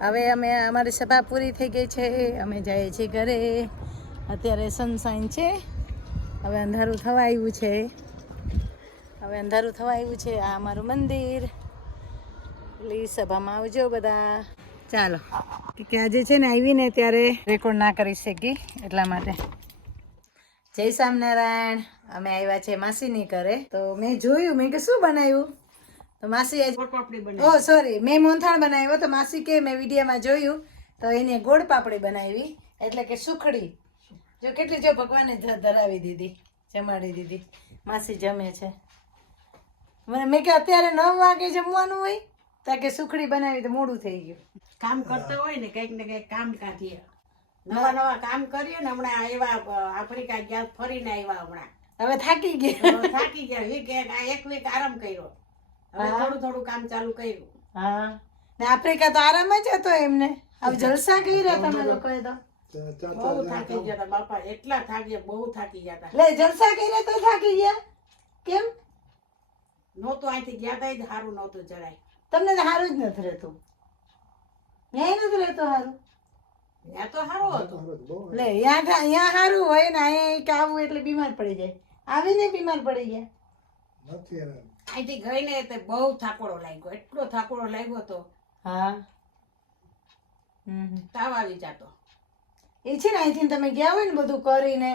હવે અમે અમારી સભા પૂરી થઈ ગઈ છે, અમે જઈએ છીએ ઘરે. અત્યારે સનસાઇન છે, હવે અંધારું થવા આવ્યું છે. આ અમારું મંદિર. પ્લીઝ સભામાં આવજો બધા. ચાલો કે આજે છે ને આવીને ત્યારે રેકોર્ડ ના કરી શકી એટલા માટે. જય સ્વામિનારાયણ. અમે આવ્યા છે માસીની ઘરે. તો મેં જોયું, મેં કે શું બનાવ્યું? તો માસી ઓ સોરી, મેં મોહનથાળ બનાવ્યો. તો માસી કે મેં વિડીયોમાં જોયું તો એને ગોળ પાપડી બનાવી, એટલે કે સુખડી. જો કેટલી, જો ભગવાને ધરાવી દીધી, જમાડી દીધી. માસી જમે છે. મેં કે અત્યારે 9 વાગે જમવાનું હોય તો કે સુખડી બનાવી તો મોડું થઈ ગયું. કામ કરતા હોય ને કંઈક ને કંઈક કામ કાઢીએ, નવા કામ કરીએ ને. હમણાં આવ્યા આફ્રિકા ગયા, ફરીને આવ્યા હમણાં. હવે થાકી ગયા. એક વીક આરામ કર્યો, હવે થોડું કામ ચાલુ કર્યું. હા, ને આફ્રિકા તો આરામ જ હતો એમને. હવે જલસા કર્યા તમે લોકોએ તો. બહુ થાકી ગયા હતા બાપા, એટલા થાક્યા, બહુ થાકી ગયા હતા. લે, જલસા કર્યા તો થાકી ગયા કેમ? નહોતું અહીંથી ગયા હતા, સારું નહોતું જરાય. તમને તો સારું જ નથી રહેતું. ન્યાય નથી રહેતો સારું. ત્યાં તો સારું હતું. લે, અહીંયા સારું હોય ને, અહીંયા કે આવું એટલે બીમાર પડી જાય. આવીને બીમાર પડી ગયા. અહીંથી ગઈ ને તે બહુ થાકોડો લાગ્યો, એટલો થાકોડો લાગ્યો હતો. હા, તાવ આવી જતો. એ છે ને, અહીંથી તમે ગયા હોય ને બધું કરીને,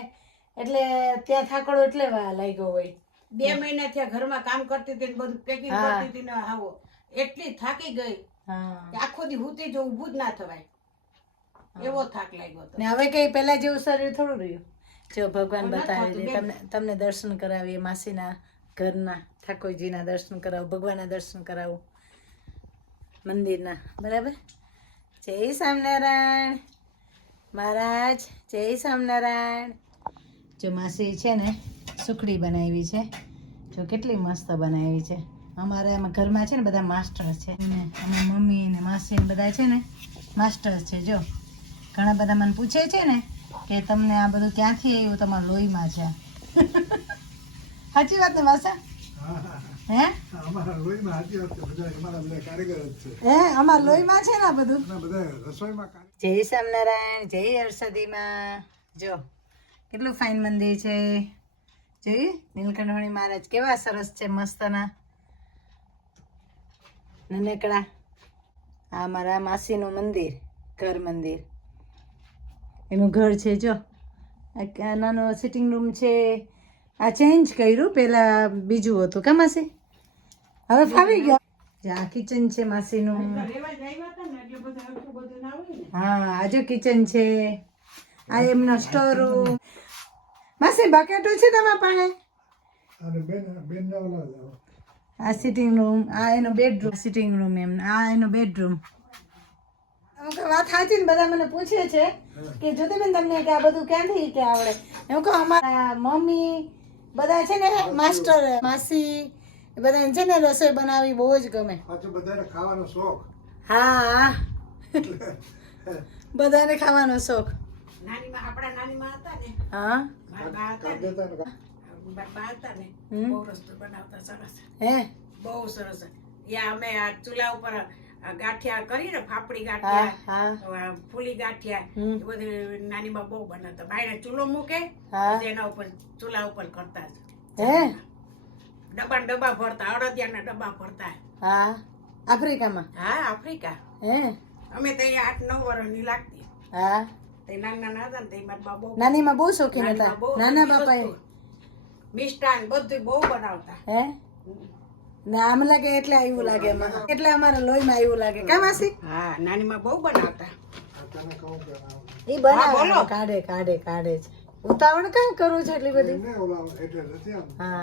એટલે ત્યાં થાકડો એટલે લાગ્યો હોય. 2 મહિના થયા ઘરમાં કામ કરતી હતી, બધું પેકિંગ કરતી હતી ને આવો એટલી થાકી ગઈ. આખો દી હુતી જો ઊભું જ ના થવાય, એવો થાક લાગ્યો હતો. ને હવે કઈ પેલા જેવું શરીર થોડું રહ્યું. જો ભગવાન બતાવી દે તમને દર્શન કરાવીએ, માસીના ઘરના ઠાકોરજીના દર્શન કરાવું, ભગવાનના દર્શન કરાવું, મંદિરના. બરાબર. જય સ્વામિનારાયણ મહારાજ, જય સ્વામિનારાયણ. જો માસી છે ને સુખડી બનાવી છે, જો કેટલી મસ્ત બનાવી છે. અમારે એમાં ઘરમાં છે ને બધા માસ્ટર છે, અમારી મમ્મી ને માસી બધા છે ને માસ્ટર છે. જો ઘણા બધા મને પૂછે છે ને કે તમને આ બધું ક્યાંથી આવ્યું, તમારા લોહીમાં છે. સાચી વાત ને માસા? હે, અમારા લોહીમાં છે ને આ બધું. જય સ્વામિનારાયણ, જય હર્ષદીમાં. જો કેટલું ફાઇન મંદિર છે. જોયું નીલકંઠવાણી મહારાજ કેવા સરસ છે, મસ્તના નાનકડા. આ મારા માસીનું મંદિર, ઘર મંદિર, એનું ઘર છે. જો આ નાનો સિટિંગ રૂમ છે. આ ચેન્જ કર્યું, પેલા બીજું હતું કા માસી? હવે ફાવી ગયો. આ કિચન છે માસીનું. હા, આ જો કિચન છે. આ એમનો સ્ટોર રૂમ. માસી બકેટો છે તમારા પાસે? આ સિટિંગ રૂમ, આ એનો બેડરૂમ. સિટિંગ રૂમ એમ, આ એનો બેડરૂમ. વાત સાચી ને, બધા મને પૂછે છે કે જ્યોતિબેન તમને કે આ બધું ક્યાંથી કે આવડે? એમ કહું અમારા મમ્મી બધા છે ને માસ્ટર, માસી બધા છે ને રસોઈ બનાવી બહુ જ ગમે. બધાને ખાવાનો શોખ. હા, બધાને ખાવાનો શોખ. આપણા નાનીમાં હતા ને, હા, બહુ રસ્તો બનાવતા સરસ. હે, બહુ સરસ. યા અમે આ ચૂલા ઉપર ગાંઠિયા કરીને, ફાફડી ગાંઠિયા, ફૂલી ગાંઠિયા, એ બધું નાનીમાં બહુ બનાવતા. બાયણે ચૂલો મૂકે, એના ઉપર ચૂલા ઉપર કરતા. ડબ્બા ભરતા, અડદિયાના ડબ્બા ભરતા. હા, આફ્રિકામાં. હા, આફ્રિકા. હે, અમે તો 8-9 વર્ષની લાગતી. હા, નાના હતા ને, નાનીમાં બહુ શોખીન હતા. નાના બાપા મિષ્ટાન બધું બહુ બનાવતા. હે, ના આમ લાગે એટલે આવ્યું લાગે, એટલે અમારા લોહીમાં આવ્યું લાગે કા માસી? હા, નાનીમાં બહુ બનાવતા. એ બનાવો, કાઢે છે. ઉતાવળ કઈ કરું છે એટલી બધી? હા,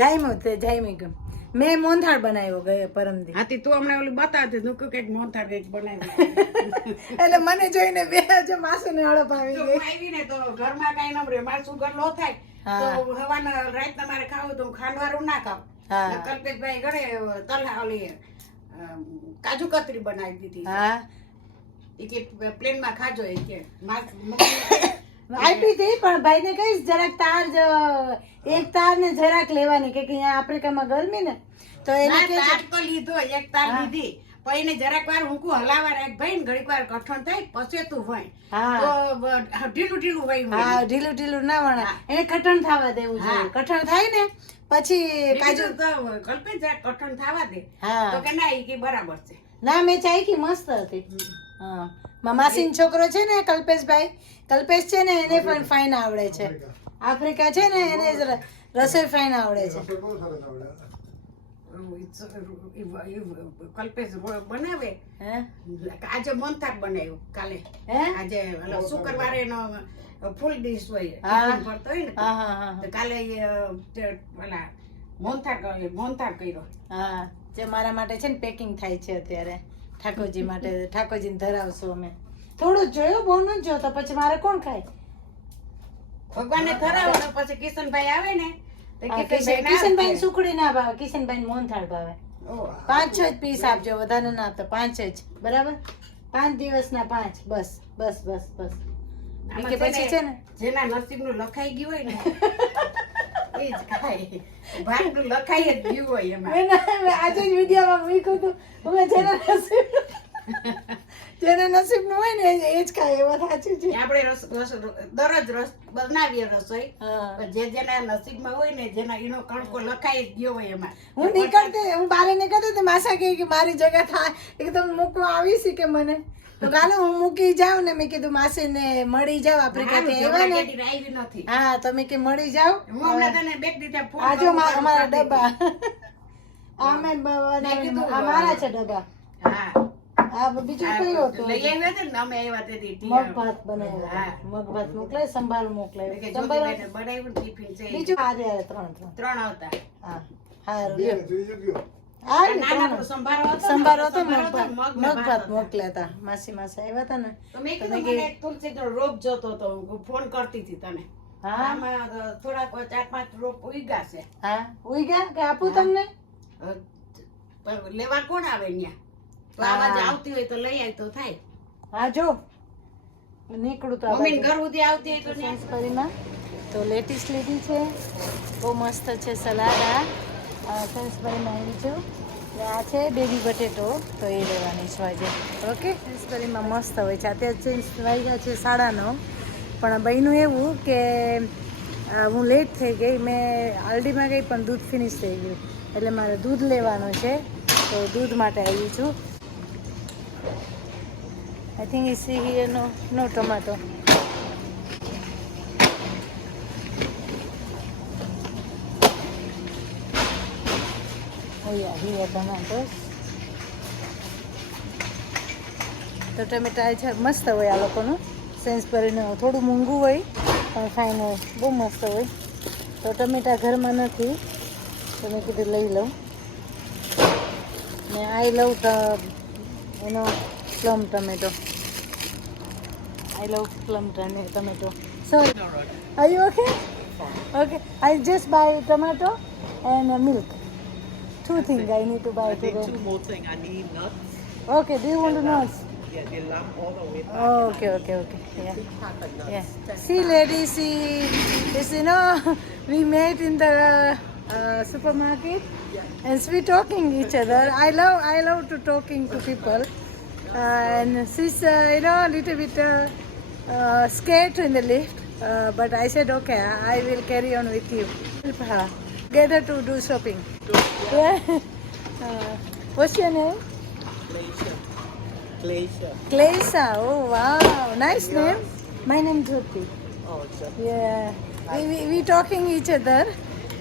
જાયમું ગમ. મેં મોહનથાળ બનાવ્યો ગયે પરમદી. હાથી તું હમણાં ઓલું બતાવતી, તું કઈક મોહનથાળ કઈક બનાવ્યું. એટલે મને જોઈને બે જે માસી ને હડપ આવી ગઈ. આવીને તો ઘરમાં કઈ ન રહે, મારું સુગર લો થાય તો હવાના રાત તમારે ખાવું તો ખાંડવાળું ના ખાવ. કલ્પેશભાઈ ઘરે તલા ઓલી કાજુ કતરી બનાવી દીધી. હા, એ કે પ્લેનમાં ખાજો. એ કે આપી હતી, પણ ભાઈને કહીશ જરાક તાર એક તાર ને જરાક લેવાની, કે અહીંયા આફ્રિકામાં ગરમી ને, તો એને તાર તો લીધો, એક તાર લીધી, પણ એને જરાક વાર ઊંકું હલાવા રાખ ભાઈ ને ઘડીક વાર કઠણ થાય પછી તું ભાઈ હા તો ઢીલું ઢીલું ભાઈ હા ઢીલું ઢીલું ના વણા એને કઠણ થવા દેવું જોઈએ કઠણ થાય ને પછી કાજુ તો કલ્પે જરાક કઠણ થવા દે હા તો કે ના ઈ કે બરાબર છે ના મેં ચાખી મસ્ત હતી હા મામાસી છોકરો છે ને કલ્પેશભાઈ કલ્પેશ છે ને એને પણ ફાઇન આવડે છે આફ્રિકા છે ને એને રસોઈ ફાઇન આવડે છે કલ્પેશ બનાવે આજે મોહનથાળ બનાવ્યું કાલે આજે શુક્રવારે એનો ફૂલ ડીશ હોય ભરતો હોય ને તો કાલે ઓલા મોહનથાળ કર્યો હા જે મારા માટે છે ને પેકિંગ થાય છે અત્યારે ઠાકોરજી માટે ઠાકોરજીને ધરાવશું અમે થોડું જોયો બહુ ન જોતો પછી મારે કોણ ખાય ભગવાનને ધરાવો ને પછી કિશનભાઈ આવે ને કિશનભાઈ સુખડી ના ભાવે કિશનભાઈ મોહનથાળ ભાવે 5-6 જ પીસ આપજો વધારે ના આપતો 5 જ બરાબર 5 દિવસના 5 બસ બસ બસ બસ કે પછી છે ને જેના નસીબનું લખાઈ ગયું હોય ને એ જ ખાય ભાગનું લખાઈ જ ગયું હોય એમાં આજે જ વિડીયોમાં મૂક્યું હતું હવે જેના નસીબનું હોય ને એ જ ખાય એ વાત સાચું છે આપણે દરરોજ રસ બનાવીએ રસોઈ જે જેના નસીબમાં હોય ને જેના એનો કણકો લખાઈ જ ગયો હોય એમાં હું નીકળતી હું બહાર નીકળતી તો માસા કે મારી જગ્યા થાય એકદમ મૂકવા આવી છે કે મને તો કાલે હું મૂકી જાઉં ને મેં કીધું માસી ને મળી જાવ આફ્રિકાથી આવ્યા ને હા તો મેં કે મળી જાવ આજો અમારા ડબ્બા અમે અમારા છે ડબ્બા હા બીજું કયું હતું લઈ આવ્યા હતા ને અમે આવ્યા તેથી મગ ભાત બનાવ્યા મગ ભાત મોકલે સંભાર મોકલે બનાવ્યું ટિફિન છે બીજું આજે ત્રણ આવતા હા હા સંભારો હતો મગ ભાત મોકલ્યા હતા માસી આવ્યા હતા ને તો મેં કીધું મને તુલસી રોપ જોતો તો ફોન કરતી હતી તને હા આમાં થોડાક 4-5 રોપ ઉગ્યા છે હા ઉગ્યા કે આપું તમને લેવા કોણ આવે ન્યા તો આવાજ આવતી હોય તો લઈ આવી તો થાય હા જો નીકળું તો મમ્મી ઘર સુધી આવતી હોય તો સેન્સબરીમાં તો લેટીસ લીધી છે બહુ મસ્ત છે સલાડ આ સેન્સબરીમાં આવી છું આ છે બેબી બટેટો તો એ લેવાની છે આજે ઓકે સેન્સબરીમાં મસ્ત હોય છે અત્યારે ચેન્જ વાગ્યા છે 9:30 પણ બન્યું એવું કે હું લેટ થઈ ગઈ મેં આલડીમાં ગઈ પણ દૂધ ફિનિશ થઈ ગયું એટલે મારે દૂધ લેવાનું છે તો દૂધ માટે આવી છું I think you see here no tomato. Oh yeah, here tomatoes. તો ટમેટા છે મસ્ત હોય આ લોકોનું સેન્સબરીનું થોડું મોંઘું હોય પણ ફાઇન હોય બહુ મસ્ત હોય તો ટમેટા ઘરમાં નથી તો મેં કીધું લઈ લઉં ને આઈ લવ એનો plum tomato. I love plum tomato. Sorry. Are you okay? Okay. I'll just buy tomato and milk. 2 things I need to buy I think today. 2 more things. I need nuts. Okay. Do you want the nuts? Yeah, they lump all the way back. Oh, okay. Yeah. Big pack of nuts. Yeah. See, ladies, see, this, we met in the supermarket, and we talking each other. I love to talking to people. And she's a little bit scared in the lift, but I said okay, I will carry on with you. Help her, get her to do shopping. Yeah. What's your name? Glacia. Oh wow, nice name. My name is Jyoti. Oh, exactly. Yeah. We talking each other,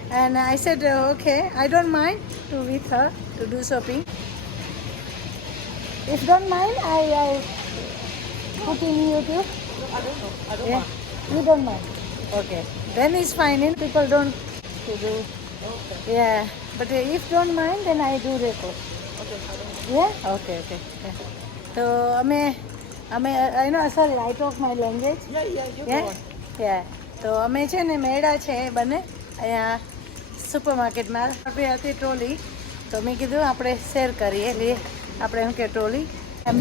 and I said okay, I don't mind to with her to do shopping. If don't mind, I put in YouTube. I don't Yeah. mind. You don't mind. Okay. Then it's fine. People don't to do. Okay. Yeah. But if don't mind, then I do record. Okay, I don't mind. Yeah. Okay. Yeah. So I know. Sorry, I talk my language. Yeah, you Yeah. go on. Yeah. તો અમે છે ને મેળા છે બંને અહીંયા super માર્કેટમાં આપણે હતી ટ્રોલી તો મેં કીધું આપણે શેર કરીએ એટલે આપણે શું કે ટ્રોલી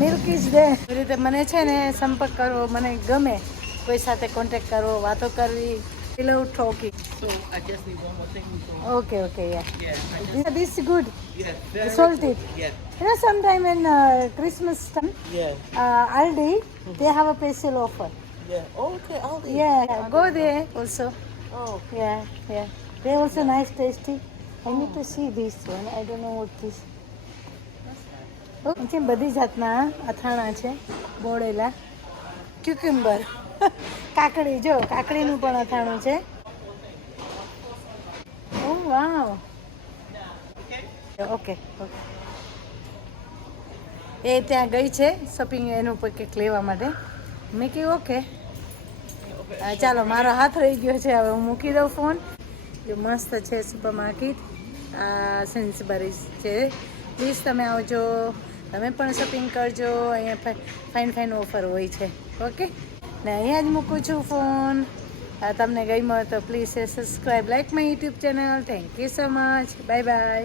મિલ્ક ઇઝ દે એવી રીતે મને છે ને સંપર્ક કરવો મને ગમે કોઈ સાથે કોન્ટેક્ટ કરવો વાતો કરવી Hello, talking. So I just need one more thing. So, Okay, yeah. yeah. This is good. Yeah. Very Salted. Yeah. You know, sometime in Christmas time, Yeah. Aldi, they have a special offer. Yeah. Okay. I'll eat. Yeah, go there also. Oh. Yeah. They also nice, tasty. I need to see this one. I don't know what this. છે બધી જાતના અથાણા છે બોળેલા cucumber કાકડી જો કાકડીનું પણ અથાણું છે ઓ વાવ ઓકે એ ત્યાં ગઈ છે શોપિંગ એનું પર કંઈક લેવા માટે મેં કહ્યું ઓકે ચાલો મારો હાથ રહી ગયો છે હવે હું મૂકી દઉં ફોન જો મસ્ત છે સુપર માર્કેટ સેન્સબરીઝ છે પ્લીઝ તમે આવજો તમે પણ શોપિંગ કરજો અહીંયા ફાઇન ઓફર હોય છે ઓકે ને અહીંયા જ મૂકું છું ફોન તમને ગમ્યો તો please subscribe like my YouTube channel thank you so much bye bye